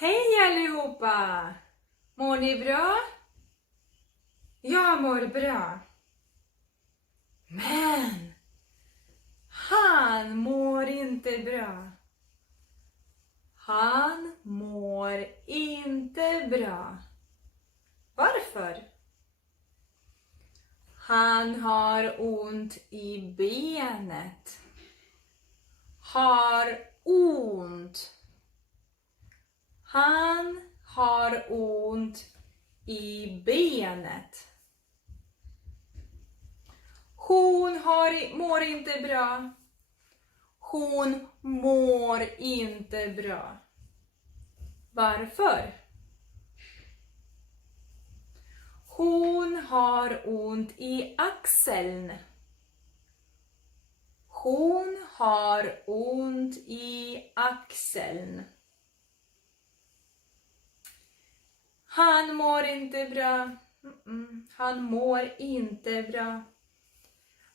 Hej allihopa! Mår ni bra? Jag mår bra. Men han mår inte bra. Han mår inte bra. Varför? Han har ont i benet. Har ont. Han har ont i benet. Hon mår inte bra. Hon mår inte bra. Varför? Hon har ont i axeln. Hon har ont i axeln. Han mår inte bra. Han mår inte bra.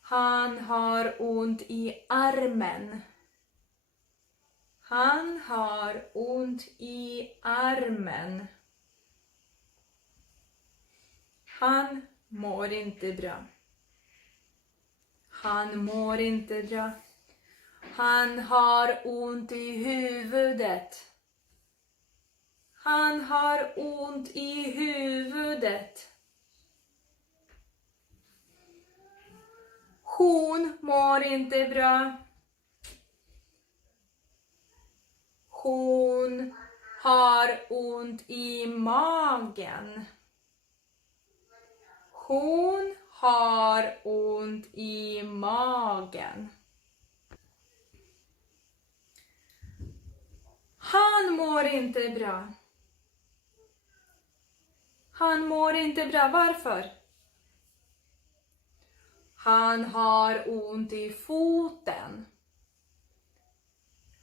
Han har ont i armen. Han har ont i armen. Han mår inte bra. Han mår inte bra. Han har ont i huvudet. Han har ont i huvudet. Hon mår inte bra. Hon har ont i magen. Hon har ont i magen. Han mår inte bra. Han mår inte bra. Varför? Han har ont i foten.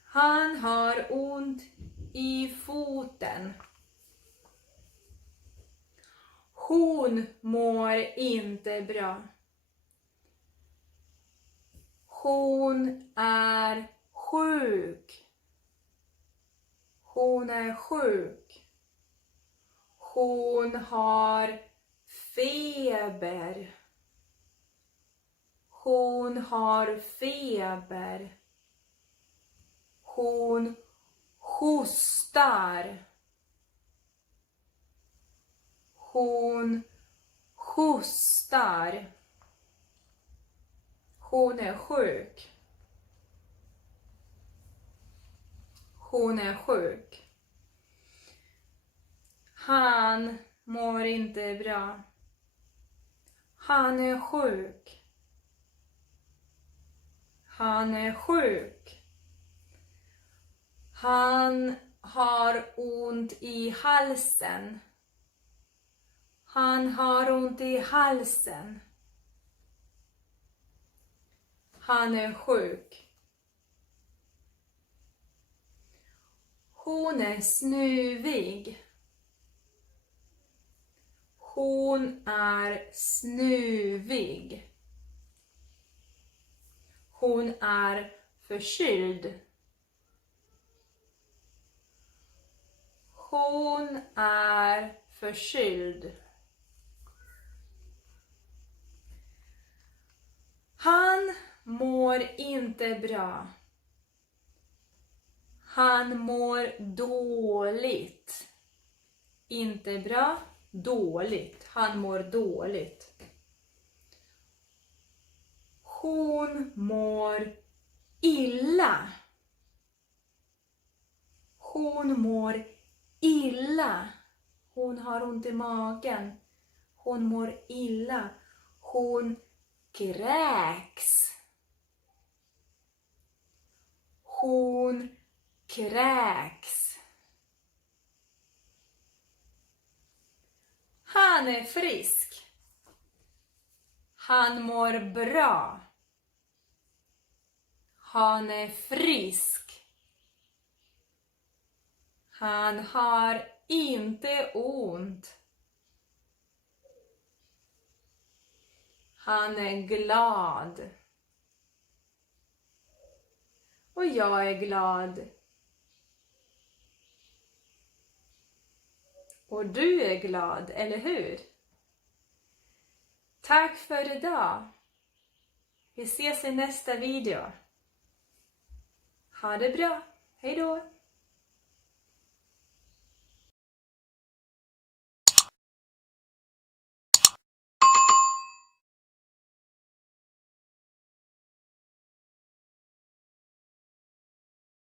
Han har ont i foten. Hon mår inte bra. Hon är sjuk. Hon är sjuk. Hon har feber. Hon har feber. Hon hostar. Hon hostar. Hon är sjuk. Hon är sjuk. Han mår inte bra. Han är sjuk. Han är sjuk. Han har ont i halsen. Han har ont i halsen. Han är sjuk. Hon är snuvig. Hon är snuvig. Hon är förkyld. Hon är förkyld. Han mår inte bra. Han mår dåligt. Inte bra, dåligt. Han mår dåligt. Hon mår illa. Hon mår illa. Hon har ont i magen. Hon mår illa. Hon kräks. Hon kräks. Han är frisk. Han mår bra. Han är frisk. Han har inte ont. Han är glad. Och jag är glad. Och du är glad, eller hur? Tack för idag. Vi ses i nästa video. Ha det bra. Hej då!